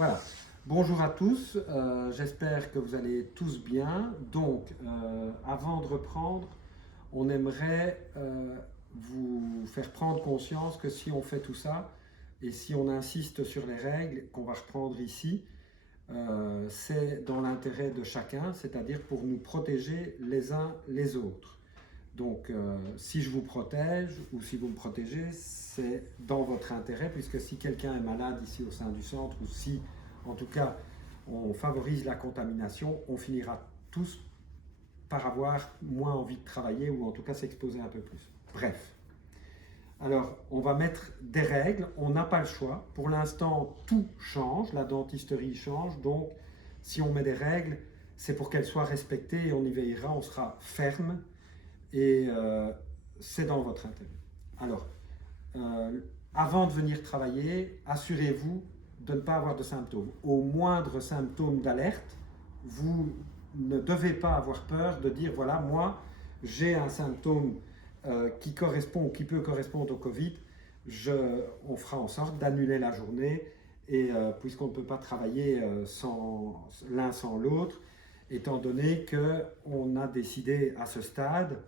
Voilà. Bonjour à tous, j'espère que vous allez tous bien. Donc, avant de reprendre, on aimerait vous faire prendre conscience que si on fait tout ça et si on insiste sur les règles qu'on va reprendre ici, c'est dans l'intérêt de chacun, c'est-à-dire pour nous protéger les uns les autres. Donc, si je vous protège ou si vous me protégez, c'est dans votre intérêt, puisque si quelqu'un est malade ici au sein du centre, ou si, en tout cas, on favorise la contamination, on finira tous par avoir moins envie de travailler, ou en tout cas s'exposer un peu plus. Bref. Alors, on va mettre des règles, on n'a pas le choix. Pour l'instant, tout change, la dentisterie change, donc si on met des règles, c'est pour qu'elles soient respectées et on y veillera, on sera ferme et c'est dans votre intérêt. Alors, euh, avant de venir travailler, assurez-vous de ne pas avoir de symptômes. Au moindre symptôme d'alerte, vous ne devez pas avoir peur de dire voilà, moi, j'ai un symptôme qui correspond ou qui peut correspondre au Covid. On fera en sorte d'annuler la journée et puisqu'on ne peut pas travailler l'un sans l'autre, étant donné qu'on a décidé à ce stade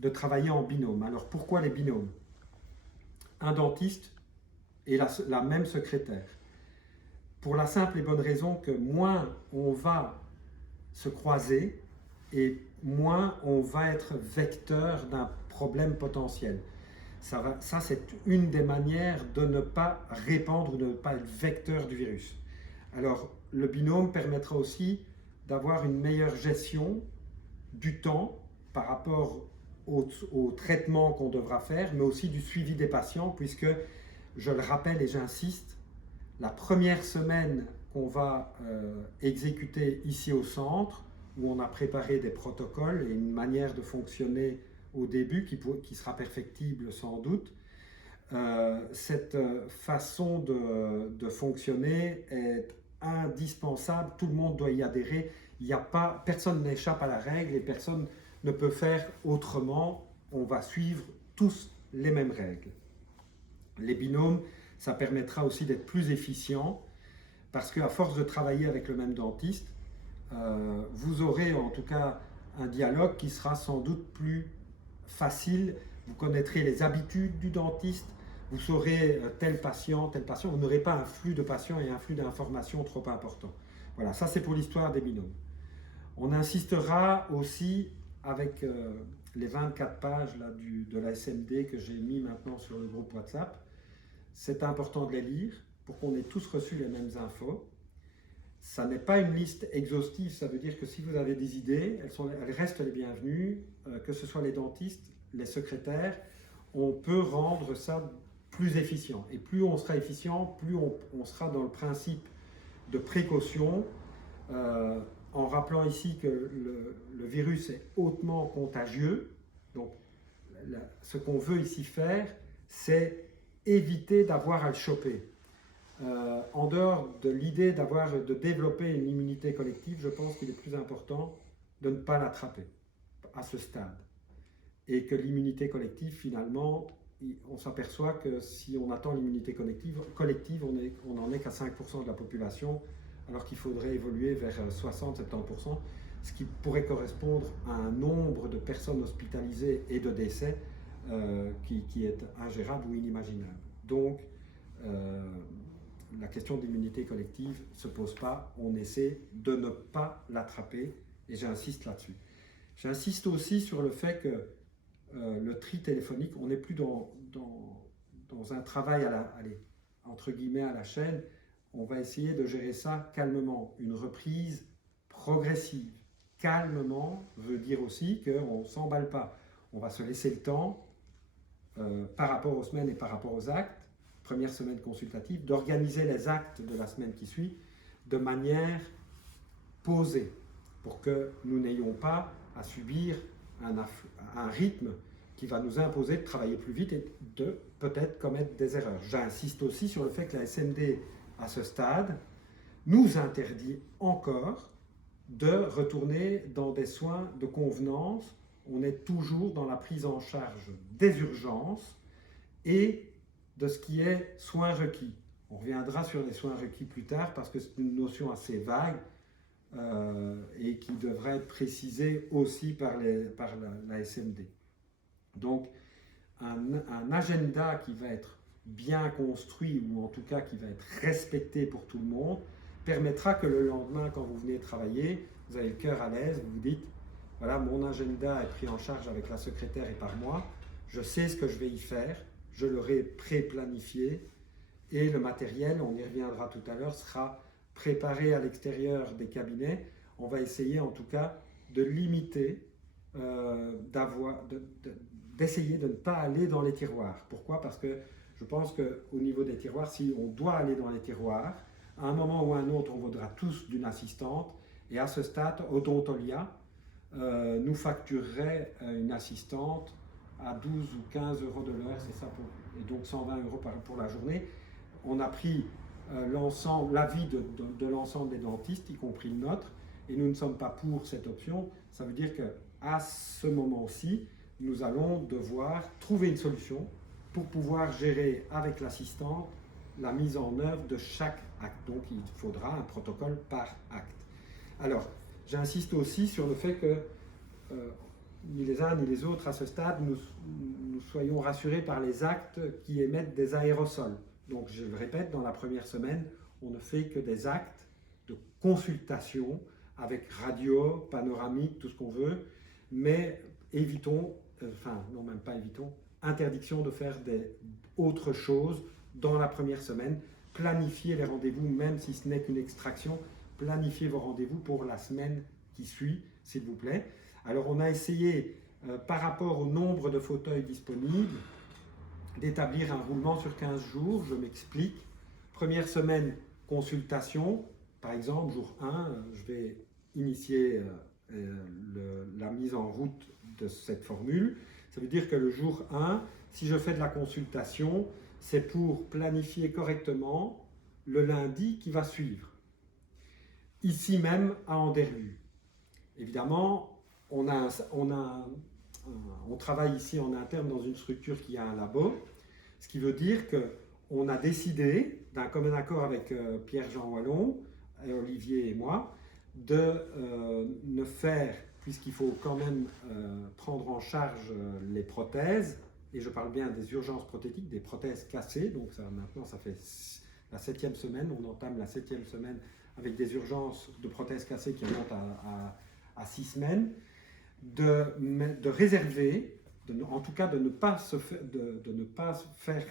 de travailler en binôme. Alors pourquoi les binômes? Un dentiste et la même secrétaire. Pour la simple et bonne raison que moins on va se croiser et moins on va être vecteur d'un problème potentiel. Ça, c'est une des manières de ne pas répandre ou de ne pas être vecteur du virus. Alors, le binôme permettra aussi d'avoir une meilleure gestion du temps par rapport au traitement qu'on devra faire, mais aussi du suivi des patients, puisque, je le rappelle et j'insiste, la première semaine qu'on va exécuter ici au centre, où on a préparé des protocoles et une manière de fonctionner au début qui sera perfectible sans doute, cette façon de fonctionner est indispensable, tout le monde doit y adhérer, personne n'échappe à la règle et personne ne peut faire autrement, on va suivre tous les mêmes règles. Les binômes, ça permettra aussi d'être plus efficient parce qu'à force de travailler avec le même dentiste, vous aurez en tout cas un dialogue qui sera sans doute plus facile, vous connaîtrez les habitudes du dentiste, vous saurez tel patient, vous n'aurez pas un flux de patients et un flux d'informations trop important. Voilà, ça c'est pour l'histoire des binômes. On insistera aussi avec les 24 pages là, de la SMD que j'ai mis maintenant sur le groupe WhatsApp. C'est important de les lire pour qu'on ait tous reçu les mêmes infos. Ça n'est pas une liste exhaustive, ça veut dire que si vous avez des idées, elles restent les bienvenues, que ce soit les dentistes, les secrétaires, on peut rendre ça plus efficient. Et plus on sera efficient, plus on sera dans le principe de précaution, en rappelant ici que le virus est hautement contagieux. Donc, ce qu'on veut ici faire, c'est éviter d'avoir à le choper. En dehors de l'idée de développer une immunité collective, je pense qu'il est plus important de ne pas l'attraper à ce stade. Et que l'immunité collective, finalement, on s'aperçoit que si on attend l'immunité collective on n'en est qu'à 5% de la population, alors qu'il faudrait évoluer vers 60-70%, ce qui pourrait correspondre à un nombre de personnes hospitalisées et de décès qui est ingérable ou inimaginable. Donc, la question de l'immunité collective ne se pose pas, on essaie de ne pas l'attraper et j'insiste là-dessus. J'insiste aussi sur le fait que le tri téléphonique, on n'est plus dans un travail entre guillemets à la chaîne, on va essayer de gérer ça calmement, une reprise progressive. Calmement veut dire aussi qu'on ne s'emballe pas, on va se laisser le temps par rapport aux semaines et par rapport aux actes, première semaine consultative, d'organiser les actes de la semaine qui suit de manière posée pour que nous n'ayons pas à subir un rythme qui va nous imposer de travailler plus vite et de peut-être commettre des erreurs. J'insiste aussi sur le fait que la SMD, à ce stade, nous interdit encore de retourner dans des soins de convenance. On est toujours dans la prise en charge des urgences et de ce qui est soins requis. On reviendra sur les soins requis plus tard parce que c'est une notion assez vague et qui devrait être précisée aussi par la SMD. Donc, un agenda qui va être bien construit ou en tout cas qui va être respecté pour tout le monde permettra que le lendemain, quand vous venez travailler, vous avez le cœur à l'aise, vous vous dites voilà, mon agenda est pris en charge avec la secrétaire et par moi, je sais ce que je vais y faire, je l'aurai pré-planifié et le matériel, on y reviendra tout à l'heure, sera préparé à l'extérieur des cabinets. On va essayer en tout cas de limiter, d'essayer de ne pas aller dans les tiroirs. Pourquoi? Parce que je pense qu'au niveau des tiroirs, si on doit aller dans les tiroirs, à un moment ou à un autre, on voudra tous d'une assistante. Et à ce stade, Odontolia nous facturerait une assistante à 12 ou 15 euros de l'heure, c'est ça, et donc 120 euros pour la journée. On a pris l'avis de l'ensemble des dentistes, y compris le nôtre, et nous ne sommes pas pour cette option. Ça veut dire qu'à ce moment-ci, nous allons devoir trouver une solution pour pouvoir gérer avec l'assistant la mise en œuvre de chaque acte. Donc il faudra un protocole par acte. Alors, j'insiste aussi sur le fait que ni les uns ni les autres à ce stade, nous soyons rassurés par les actes qui émettent des aérosols. Donc je le répète, dans la première semaine, on ne fait que des actes de consultation avec radio, panoramique, tout ce qu'on veut, mais évitons, non même pas évitons, interdiction de faire autre chose dans la première semaine. Planifiez les rendez-vous, même si ce n'est qu'une extraction, planifiez vos rendez-vous pour la semaine qui suit, s'il vous plaît. Alors on a essayé, par rapport au nombre de fauteuils disponibles, d'établir un roulement sur 15 jours, je m'explique. Première semaine, consultation, par exemple, jour 1, je vais initier la mise en route de cette formule. Ça veut dire que le jour 1, si je fais de la consultation, c'est pour planifier correctement le lundi qui va suivre. Ici même à Anderlues. Évidemment, on travaille ici en interne dans une structure qui a un labo, ce qui veut dire qu'on a décidé, d'un commun accord avec Pierre-Jean Wallon, et Olivier et moi, de ne faire, puisqu'il faut quand même prendre en charge les prothèses, et je parle bien des urgences prothétiques, des prothèses cassées, donc maintenant ça fait la 7e semaine, on entame la 7e semaine avec des urgences de prothèses cassées qui remontent à 6 semaines, de réserver, en tout cas de ne pas faire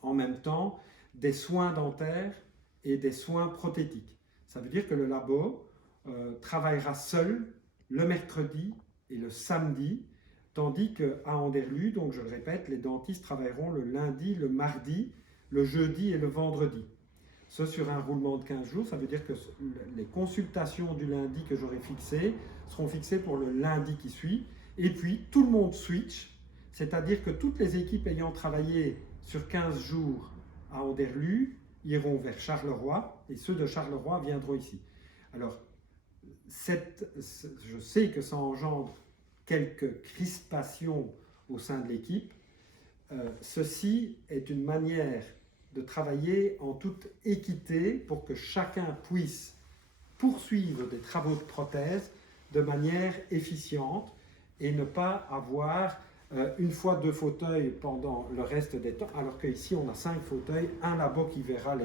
en même temps des soins dentaires et des soins prothétiques. Ça veut dire que le labo travaillera seul le mercredi et le samedi, tandis qu'à Anderlues, donc je le répète, les dentistes travailleront le lundi, le mardi, le jeudi et le vendredi. Ce sur un roulement de 15 jours, ça veut dire que les consultations du lundi que j'aurai fixées seront fixées pour le lundi qui suit. Et puis, tout le monde switch, c'est-à-dire que toutes les équipes ayant travaillé sur 15 jours à Anderlues iront vers Charleroi et ceux de Charleroi viendront ici. Alors, je sais que ça engendre quelques crispations au sein de l'équipe. Ceci est une manière de travailler en toute équité pour que chacun puisse poursuivre des travaux de prothèse de manière efficiente et ne pas avoir une fois 2 fauteuils pendant le reste des temps, alors qu'ici on a 5 fauteuils, un labo qui verra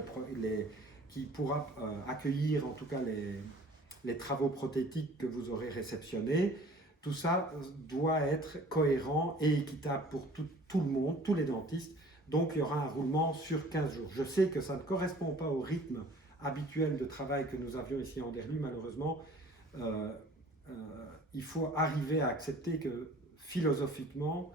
qui pourra accueillir en tout cas les travaux prothétiques que vous aurez réceptionnés. Tout ça doit être cohérent et équitable pour tout le monde, tous les dentistes. Donc il y aura un roulement sur 15 jours. Je sais que ça ne correspond pas au rythme habituel de travail que nous avions ici à Anderlues, malheureusement. Il faut arriver à accepter que philosophiquement,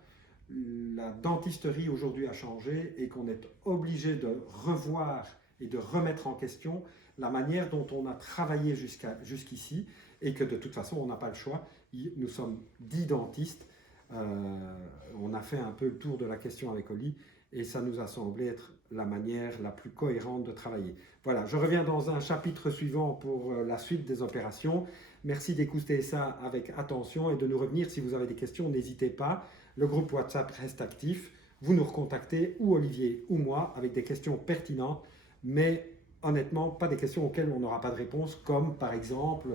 la dentisterie aujourd'hui a changé et qu'on est obligé de revoir et de remettre en question la manière dont on a travaillé jusqu'ici et que de toute façon on n'a pas le choix. Nous sommes 10 dentistes, on a fait un peu le tour de la question avec Oli et ça nous a semblé être la manière la plus cohérente de travailler. Voilà, je reviens dans un chapitre suivant pour la suite des opérations. Merci d'écouter ça avec attention et de nous revenir si vous avez des questions, n'hésitez pas. Le groupe WhatsApp reste actif. vous nous recontactez, ou Olivier ou moi, avec des questions pertinentes, mais honnêtement, pas des questions auxquelles on n'aura pas de réponse, comme par exemple,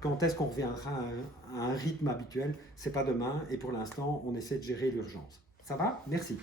quand est-ce qu'on reviendra à un rythme habituel? C'est pas demain, et pour l'instant, on essaie de gérer l'urgence. Ça va? Merci.